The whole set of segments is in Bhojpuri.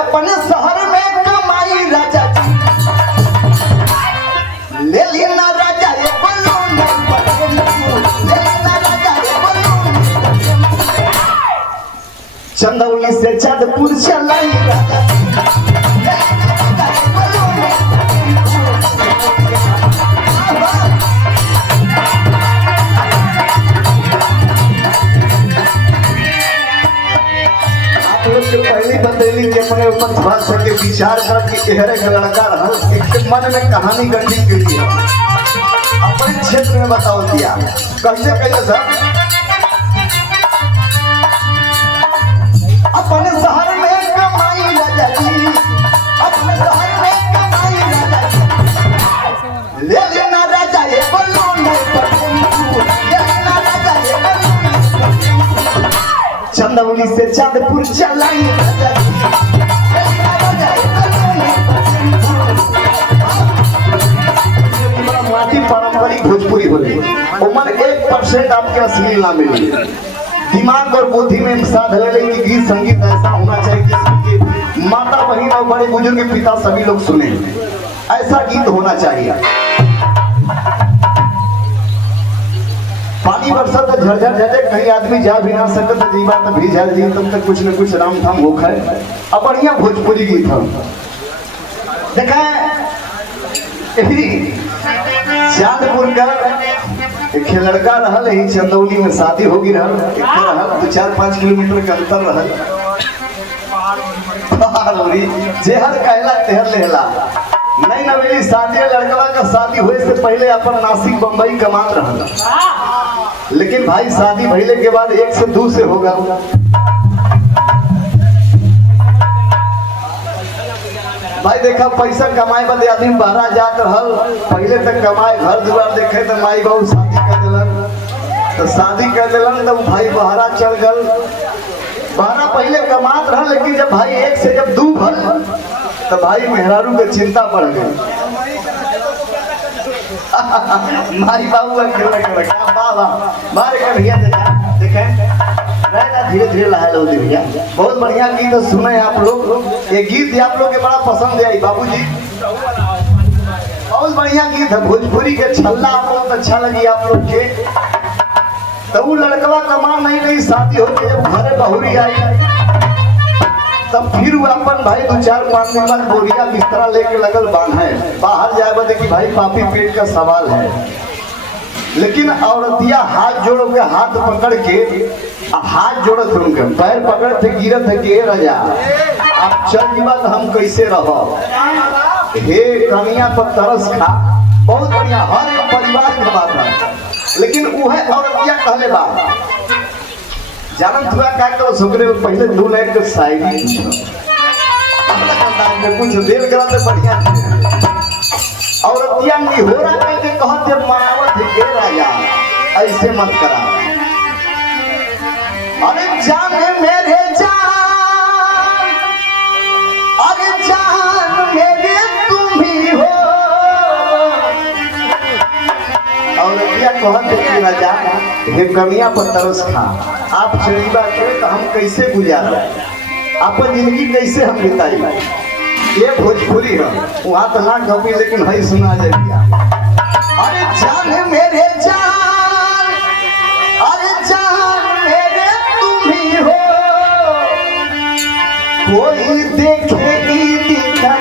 अपने शहर में कमाई राजा जी ले लेना राजा ये बलून ले लेना राजा ये बलून चंदौली से चाँदपुर चलाई राजा पहली बंदेली के अपने ऊपर थोड़ा सा के विचार कर कि चेहरे का लड़का रहा इसके मन में कहानी गढ़ी के लिए अपने क्षेत्र में बताओ दिया कैसे कैसे सर अपने शहर में कमाई राजा जी अपने शहर में कमाई राजा जी ले लेना राजा ये बलून ले लेना राजा ये बलून चंदौली से चाँदपुर चलाई पारंपरिक भोजपुरी बोले उम्र 1% आपके अश्लील ना मिले दिमाग और बुद्धि में साध ले लें कि गीत संगीत ऐसा होना चाहिए जिसकी माता बहन और बड़े बुजुर्ग पिता सभी लोग सुने ऐसा गीत होना चाहिए। पानी बरसा तो झरझर झटे कहीं आदमी जा भी ना सकते तो जी बात भी झल जी तब तक कुछ न कुछ राम धाम हो खाए अब बढ़िया भोजपुरी गीत हम देखा चाँदपुर का एक लड़का रहल ही चंदौली में शादी होगी रहल तो 4-5 किलोमीटर के अंतर रहल जेहर कहला तेहर लेहला नहीं ना मेरी शादी लड़का का शादी हुए से पहले अपन नासिक बम्बई कमात रहल लेकिन भाई शादी भइले के बाद 1 से 2 से होगा भाई देखा पैसा कमाए बदे आदमी बाहर जात रहल पहले तक कमाए घर दुआर देखे तो माई बहू शादी कर दिलन तो शादी कर दिलन तो भाई बहरा चढ़ गल बहरा पहले कमात रहल लेकिन जब भाई 1 से जब 2 भल तो भाई मेहरारू के चिंता बढ़ गई माई बाबू का खेल रखा बाबा मारे कर भैया देखे धीरे धीरे लहा लो भैया बहुत बढ़िया गीत सुने आप लोग ये गीत आप लोग के बड़ा पसंद आई बाबूजी बहुत बढ़िया गीत है भोजपुरी के छल्ला बहुत अच्छा लगी आप लोग के तो वो लड़कवा कमा नहीं रही शादी होती जब घरे बहुरी आई तब फिर वो अपन भाई 2-4-5 दिन बाद बोरिया बिस्तरा लेके लगल बांधे बाहर जाए बदे कि भाई पापी पेट का सवाल है लेकिन औरतिया हाथ जोड़ के हाथ पकड़ के हाथ जोड़त उनके पैर पकड़ थे गिरत है कि राजा आप चल जीवा तो हम कैसे रहो हे कमिया पर तरस खा बहुत बढ़िया हर एक परिवार की बात है लेकिन वह औरतिया कहले बा जानत हुआ क्या करो सुकरे पहले 2 लाइन के शायरी कुछ देर करते बढ़िया औरतिया की हो रहा है कि कहते मनावत है के राजा ऐसे मत करा अरे जान मेरे जान अरे जान मेरे तुम ही हो औरतिया कहते कि राजा हे कमिया पर तरस खा आप चलीबा करे तो हम कैसे गुजारा अपन जिंदगी कैसे हम बिताई ये भोजपुरी है वहाँ तो ना कभी लेकिन भाई सुना जाएगा अरे जान मेरे जान अरे जान मेरे तुम ही हो कोई देखे ईद का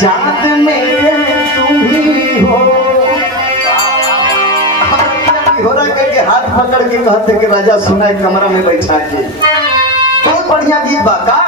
चाँद मेरे तुम ही हो के हाथ पकड़ के कहते कि राजा सुना कमरा में बैठा के बहुत बढ़िया गीत बा का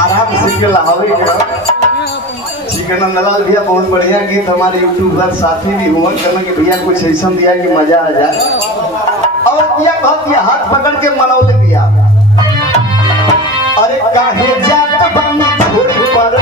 आराम से के लहावे नंदलाल भैया बहुत बढ़िया गीत हमारे यूट्यूबर साथी भी हुआ करना कि भैया कुछ ऐसा दिया कि मजा आ जाए और भैया बहुत ये हाथ पकड़ के मनौले भैया अरे काहे जात बन छोड़ पर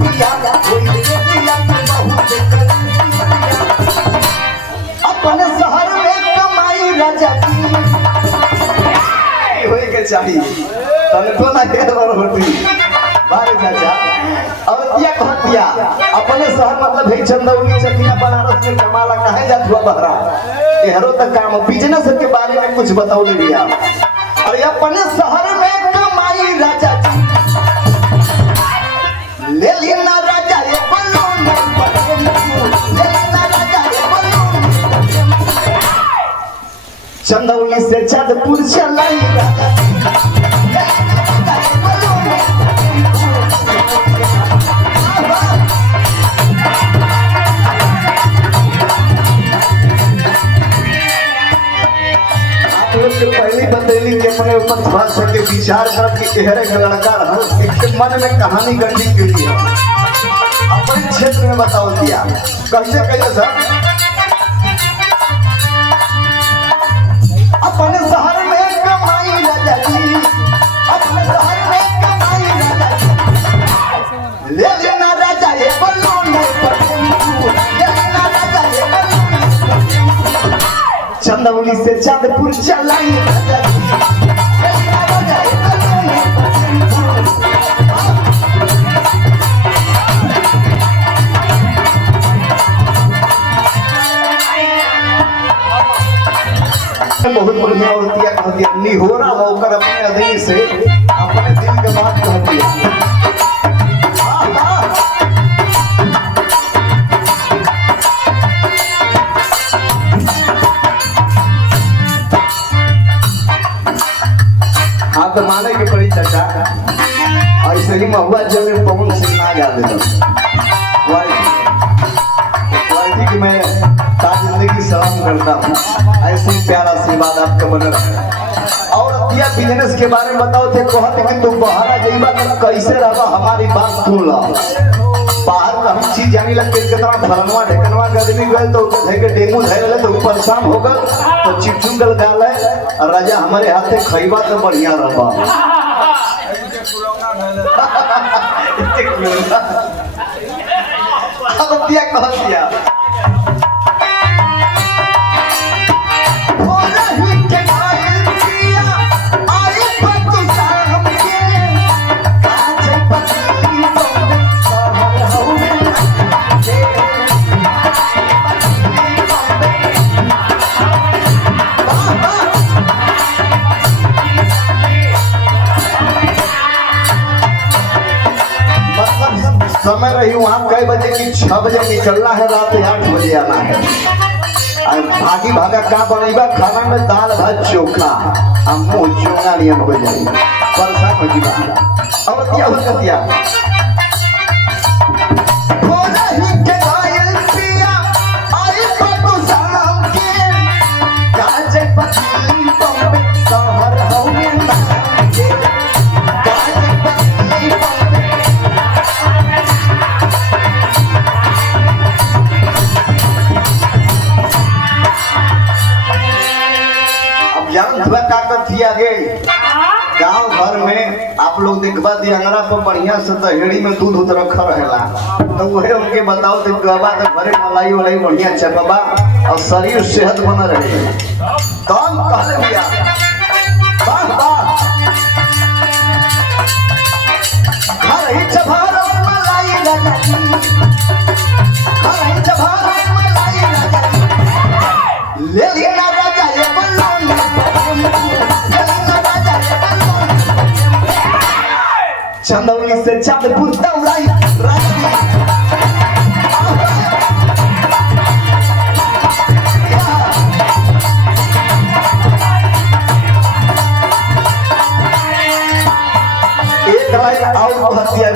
पिया कोई दिया बहुत अपने शहर में कमाई राजा जी होए के चाहिए तने तो ना के होती बारे चाचा और दिया कह दिया अपने शहर मतलब है चंदौली चकिया बनारस में कमाला काहे जात हुआ बहरा एहरो तक काम बिजनेस के बारे में कुछ बताओ ले भैया और ये अपने शहर में कमाई राजा जी ले लेना राजा ये बलून ले लेना राजा ये बलून चंदौली से चांदपुर चलाई राजा पहली बंदेली के अपने ऊपर थोड़ा सा के विचार कर कि चेहरे का लड़का रहा इसके मन में कहानी गढ़ी के लिए अपने क्षेत्र में बताओ दिया कैसे कैसे सर अपने शहर में कमाई राजा जी अपने शहर में कमाई राजा जी ले लेना राजा ये बलून ले लेना राजा ये बलून चंदौली से चांदपुर चलाई बहुत बढ़िया होती है कहती है निहोरा होकर अपने आदमी से अपने दिल के बात कहती है हाँ तो माने के पड़ी चाचा ऐसे ही महुआ जब पवन सिंह ना गा देता कि मैं जिंदगी सलाम करता हूँ ऐसे प्यारा आशीर्वाद आपका बना रहे और दिया बिजनेस के बारे में बताओ थे कहते कि तुम बाहर जाइबा तो कैसे रहा हमारी बात सुन लो बाहर का हम चीज जानी लगते कितना फलनवा ढेकनवा गदमी गए तो के डेंगू धैले तो परेशान हो गए तो चिपचुंगल गाल है और राजा हमारे हाथ से खइबा तो बढ़िया रहा अब दिया कह दिया समय रही वहाँ कई बजे की 6 बजे निकलना है रात 8 बजे आना है भागी भागा का बनेगा खाना में दाल भात चोखा हम मुँह चोंगा नियम हो जाए परेशान हो जी अब क्या हो दिया गांव भर में आप लोग देखबा दियांगरा पर बढ़िया से दहेड़ी में दूध उध रखा रहेला तो वही उनके बताओ तो गवा तो घरे मलाई वाली बढ़िया चपबा और शरीर सेहत बना रहे कौन कहले भैया वाह वाह घर ही चभार मलाई राजा जी घर ही चभार मलाई राजा जी ले लेना राजा ये बलून चंदौली से चांदपुर दौड़ाई एक लाइन और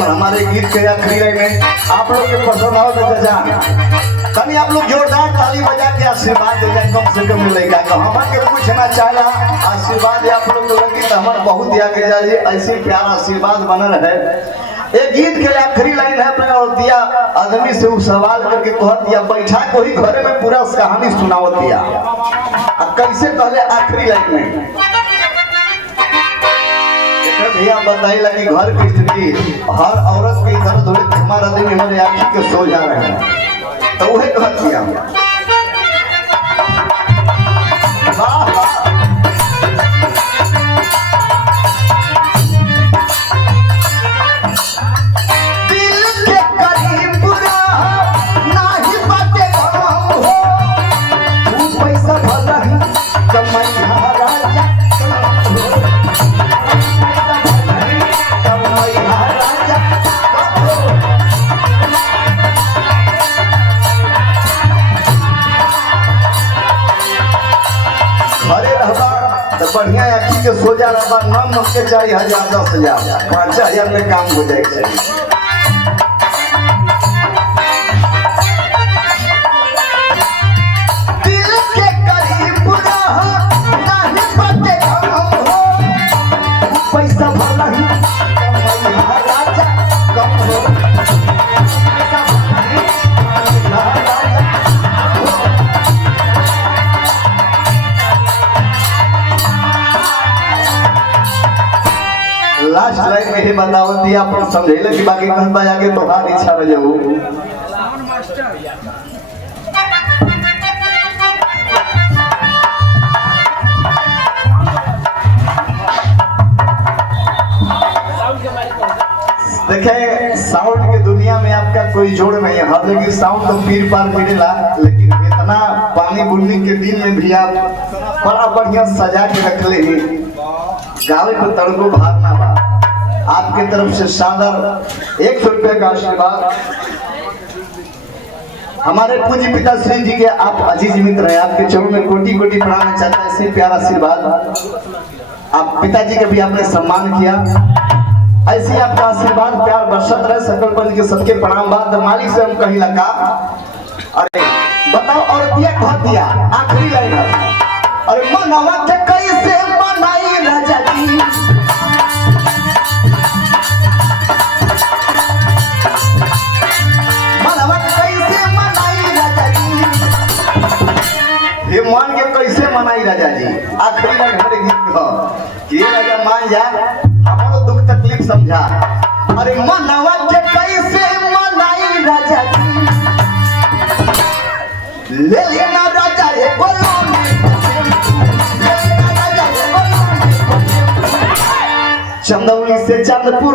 हमारे गीत के आखिरी लाइन में आप लोग के पसंद आओ तो चाचा कभी आप लोग जोरदार ताली बजा के आशीर्वाद दे जाए कम से कम मिलेगा तो हमारे पूछना चाहला आशीर्वाद आप लोग को लगी तो हमारे बहुत आगे जाइए ऐसे प्यारा आशीर्वाद बना रहे एक गीत के आखिरी लाइन है अपने और दिया आदमी से वो सवाल करके कह दिया बैठा को ही घरे में पूरा कहानी सुनाओ दिया कैसे पहले आखिरी लाइन में भैया बताइए कि घर की स्थिति हर औरत के इधर थोड़े हमारा दिन हमारे आँखी के सो जा रहे हैं तो वही कह दिया बढ़िया आखी के सो जा रहा नाम नम के 4,000 10,000 5,000 में काम हो जाए चाहिए। दिल के करीब रहो नहीं बाटे कम हो पैसा भला ही कमाई राजा कम हो पैसा भला ही राजा लास्ट लाइन में ही बताओ दिया अपन समझेले कि बाकी कहता आगे तो हार इच्छा रह जाओ। देखे साउंड की दुनिया में आपका कोई जोड़ नहीं है, हर जगह साउंड तो पीर पार मिलेला, लेकिन इतना पानी बुनने के दिन में भी आप बड़ा बढ़िया सजा के रख ले गावे को तड़को भागना बा। आपके तरफ से शानदार 100 रुपये का आशीर्वाद हमारे पूज्य पिता श्री जी के आप अजीज मित्र हैं, आपके चरणों में कोटि कोटि प्रणाम चाहता है। ऐसे प्यारा आशीर्वाद आप पिताजी का भी आपने सम्मान किया, ऐसे आपका आशीर्वाद प्यार बरसत रहे। सकल पंच के सबके प्रणाम बाद मालिक से हम कहीं लगा। अरे बताओ और दिया कह दिया आखिरी लाइन है। अरे मनवा के कैसे मनाई राजा जी, मनवा के कैसे मनाई राजा जी, ये मान के कैसे मनाई राजा जी। आखिरी लाइन हमारे गीत का कि राजा मान जा हमारो दुख तकलीफ समझा। अरे मनवा के कैसे मनाई राजा जी, ले लेना राजा रे बोलो चंदौली से चंदपुर